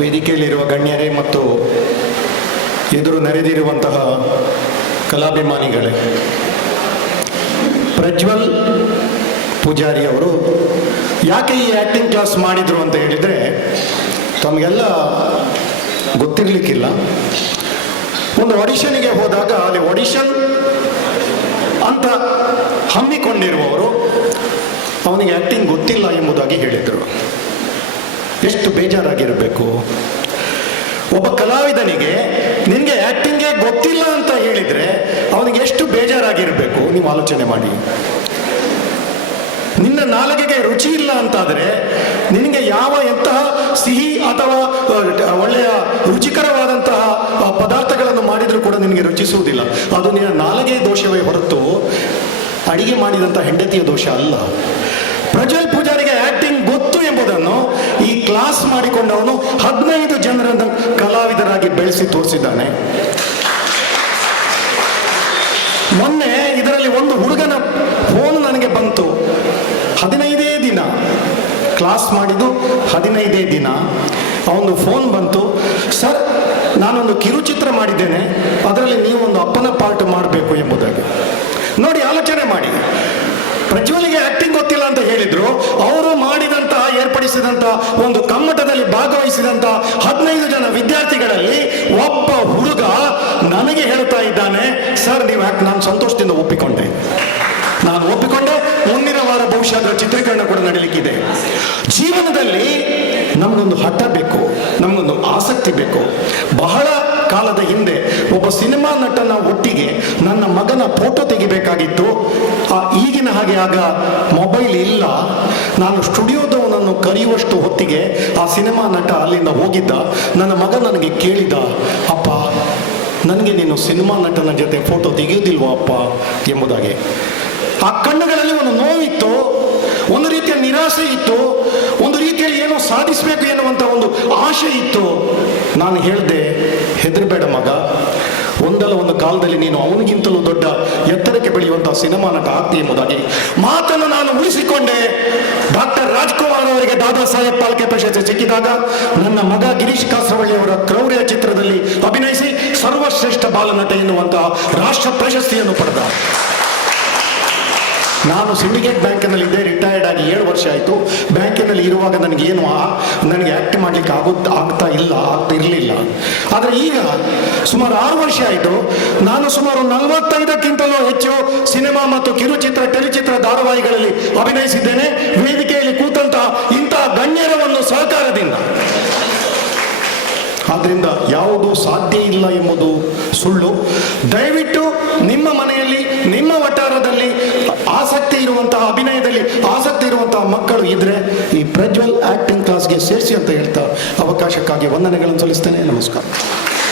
ವೇದಿಕೆಯಲ್ಲಿರುವ ಗಣ್ಯರೇ ಮತ್ತು ಎದುರು ನೆರೆದಿರುವಂತಹ ಕಲಾಭಿಮಾನಿಗಳೇ, ಪ್ರಜ್ವಲ್ ಪೂಜಾರಿ ಅವರು ಯಾಕೆ ಈ ಆ್ಯಕ್ಟಿಂಗ್ ಕ್ಲಾಸ್ ಮಾಡಿದರು ಅಂತ ಹೇಳಿದರೆ, ತಮಗೆಲ್ಲ ಗೊತ್ತಿರಲಿಕ್ಕಿಲ್ಲ. ಒಂದು ಆಡಿಷನ್ಗೆ ಹೋದಾಗ ಅಲ್ಲಿ ಆಡಿಷನ್ ಅಂತ ಹಮ್ಮಿಕೊಂಡಿರುವವರು ಅವನಿಗೆ ಆ್ಯಕ್ಟಿಂಗ್ ಗೊತ್ತಿಲ್ಲ ಎಂಬುದಾಗಿ ಹೇಳಿದರು. ಎಷ್ಟು ಬೇಜಾರಾಗಿರಬೇಕು. ಒಬ್ಬ ಕಲಾವಿದನಿಗೆ ನಿನಗೆ ಆ್ಯಕ್ಟಿಂಗೇ ಗೊತ್ತಿಲ್ಲ ಅಂತ ಹೇಳಿದರೆ ಅವನಿಗೆ ಎಷ್ಟು ಬೇಜಾರಾಗಿರಬೇಕು ನೀವು ಆಲೋಚನೆ ಮಾಡಿ. ನಿನ್ನ ನಾಲಿಗೆಗೆ ರುಚಿ ಇಲ್ಲ ಅಂತಾದರೆ ನಿನಗೆ ಎಂತಹ ಸಿಹಿ ಅಥವಾ ಒಳ್ಳೆಯ ರುಚಿಕರವಾದಂತಹ ಪದಾರ್ಥಗಳನ್ನು ಮಾಡಿದರೂ ಕೂಡ ನಿನಗೆ ರುಚಿಸುವುದಿಲ್ಲ. ಅದು ನಿನ್ನ ನಾಲಿಗೆಯ ದೋಷವೇ ಹೊರತು ಅಡಿಗೆ ಮಾಡಿದಂಥ ಹೆಂಡತಿಯ ದೋಷ ಅಲ್ಲ. ಪ್ರಜ್ವಲ್ ಪೂಜಾರಿಗೆ ಆ್ಯಕ್ಟಿಂಗ್ ಗೊತ್ತು ಎಂಬುದನ್ನು ಈ ಕ್ಲಾಸ್ ಮಾಡಿಕೊಂಡವನು 15 ಜನರನ್ನು ಕಲಾವಿದರಾಗಿ ಬೆಳೆಸಿ ತೋರಿಸಿದ್ದಾನೆ. ಮೊನ್ನೆ ಇದರಲ್ಲಿ ಒಂದು ಹುಡುಗನ ಫೋನ್ ನನಗೆ ಬಂತು. 15 ದಿನ ಕ್ಲಾಸ್ ಮಾಡಿದ್ದು, 15 ದಿನ ಅವನು ಫೋನ್ ಬಂತು. ಸರ್, ನಾನೊಂದು ಕಿರುಚಿತ್ರ ಮಾಡಿದ್ದೇನೆ, ಅದರಲ್ಲಿ ನೀವು ಒಂದು ಅಪ್ಪನ ಪಾರ್ಟ್ ಮಾಡಬೇಕು ಎಂಬುದಾಗಿ. ನೋಡಿ, ಆಲೋಚನೆ ಮಾಡಿ. ಪ್ರಜ್ವಲಿಗೆ ಆ್ಯಕ್ಟಿಂಗ್ ಗೊತ್ತಿಲ್ಲ ಅಂತ ಹೇಳಿದ್ರು, ಅವರು ಮಾಡಿದಂತಹ ಏರ್ಪಡಿಸಿದಂತಹ ಒಂದು ಕಮ್ಮಟದಲ್ಲಿ ಭಾಗವಹಿಸಿದಂತಹ 15 ಜನ ವಿದ್ಯಾರ್ಥಿಗಳಲ್ಲಿ ಒಬ್ಬ ಹುಡುಗ ನನಗೆ ಹೇಳ್ತಾ ಇದ್ದಾನೆ, ಸರ್ ನೀವು ನಾನು ಸಂತೋಷದಿಂದ ಒಪ್ಪಿಕೊಂಡೆ. ಮುಂದಿನ ವಾರ ಬಹುಶಃ ಅದರ ಚಿತ್ರೀಕರಣ ಕೂಡ ನಡೀಲಿಕ್ಕಿದೆ. ಜೀವನದಲ್ಲಿ ನಮಗೊಂದು ಹಠ ಬೇಕು, ನಮಗೊಂದು ಆಸಕ್ತಿ ಬೇಕು. ಬಹಳ ಕಾಲದ ಹಿಂದೆ ಒಬ್ಬ ಸಿನಿಮಾ ನಟನ ಒಟ್ಟಿಗೆ ನನ್ನ ಮಗನ ಫೋಟೋ ತೆಗಿಬೇಕಾಗಿತ್ತು. ಈಗಿನ ಹಾಗೆ ಆಗ ಮೊಬೈಲ್ ಇಲ್ಲ. ನಾನು ಸ್ಟುಡಿಯೋದವನನ್ನು ಕರೆಯುವಷ್ಟು ಹೊತ್ತಿಗೆ ಆ ಸಿನಿಮಾ ನಟ ಅಲ್ಲಿಂದ ಹೋಗಿದ್ದ. ನನ್ನ ಮಗ ನನಗೆ ಕೇಳಿದ, ಅಪ್ಪ ನನಗೆ ನೀನು ಸಿನಿಮಾ ನಟನ ಜೊತೆ ಫೋಟೋ ತೆಗೆಯೋದಿಲ್ವೋ ಅಪ್ಪ ಎಂಬುದಾಗಿ. ಆ ಕಣ್ಣುಗಳಲ್ಲಿ ಒಂದು ನೋವಿತ್ತು, ಒಂದು ರೀತಿಯ ನಿರಾಸೆ ಇತ್ತು, ಒಂದು ರೀತಿಯಲ್ಲಿ ಏನೋ ಸಾಧಿಸಬೇಕು ಎನ್ನುವಂಥ ಒಂದು ಆಶೆ ಇತ್ತು. ನಾನು ಹೇಳಿದೆ, ಹೆದರಬೇಡ ಮಗ, ಒಂದಲ್ಲ ಒಂದು ಕಾಲದಲ್ಲಿ ನೀನು ಅವನಿಗಿಂತಲೂ ದೊಡ್ಡ ಎತ್ತರಕ್ಕೆ ಬೆಳೆಯುವಂತಹ ಸಿನಿಮಾ ನಟ ಆಗ್ತಿ ಎಂಬುದಾಗಿ ಮಾತನ್ನು ನಾನು ಉಳಿಸಿಕೊಂಡೆ. ಡಾಕ್ಟರ್ ರಾಜ್ಕುಮಾರ್ ಅವರಿಗೆ ದಾದಾ ಸಾಹೇಬ್ ಫಾಲ್ಕೆ ಪ್ರಶಸ್ತಿ ಸಿಕ್ಕಿದಾಗ ನನ್ನ ಮಗ ಗಿರೀಶ್ ಕಾಸರವಳ್ಳಿ ಅವರ ಕ್ರೌರ್ಯ ಚಿತ್ರದಲ್ಲಿ ಅಭಿನಯಿಸಿ ಸರ್ವಶ್ರೇಷ್ಠ ಬಾಲನಟ ಎನ್ನುವಂತಹ ರಾಷ್ಟ್ರ ಪ್ರಶಸ್ತಿಯನ್ನು ಪಡೆದ. ನಾನು ಸಿಂಡಿಕೇಟ್ ಬ್ಯಾಂಕಿನಲ್ಲಿದ್ದೆ, ರಿಟೈರ್ಡ್ ಆಗಿ 7 ವರ್ಷ ಆಯಿತು. ಬ್ಯಾಂಕಿನಲ್ಲಿ ಇರುವಾಗ ನನಗೆ ಆ್ಯಕ್ಟ್ ಮಾಡಲಿಕ್ಕೆ ಆಗ್ತಾ ಇರಲಿಲ್ಲ. ಆದರೆ ಈಗ ಸುಮಾರು 6 ವರ್ಷ ಆಯಿತು. ನಾನು ಸುಮಾರು 45ಕ್ಕಿಂತಲೂ ಹೆಚ್ಚು ಸಿನಿಮಾ ಮತ್ತು ಕಿರುಚಿತ್ರ, ಟೆಲಿಚಿತ್ರ ಧಾರಾವಾಹಿಗಳಲ್ಲಿ ಅಭಿನಯಿಸಿದ್ದೇನೆ. ವೇದಿಕೆಯಲ್ಲಿ ಕೂತಂತಹ ಇಂತಹ ಗಣ್ಯರ ಒಂದು ಸಹಕಾರದಿಂದ. ಆದ್ದರಿಂದ ಯಾವುದು ಸಾಧ್ಯ ಇಲ್ಲ ಎಂಬುದು ಸುಳ್ಳು. ದಯವಿಟ್ಟು ನಿಮ್ಮ ಮನೆಯಲ್ಲಿ, ನಿಮ್ಮ ವಠಾರದಲ್ಲಿ ಆಸಕ್ತಿ ಇರುವಂತಹ, ಅಭಿನಯದಲ್ಲಿ ಆಸಕ್ತಿ ಇರುವಂತಹ ಮಕ್ಕಳು ಇದ್ರೆ ಈ ಪ್ರಜ್ವಲ್ ಆಕ್ಟಿಂಗ್ ಕ್ಲಾಸ್ಗೆ ಸೇರಿಸಿ ಅಂತ ಹೇಳ್ತಾ ಅವಕಾಶಕ್ಕಾಗಿ ವಂದನೆಗಳನ್ನು ಸಲ್ಲಿಸ್ತೇನೆ. ನಮಸ್ಕಾರ.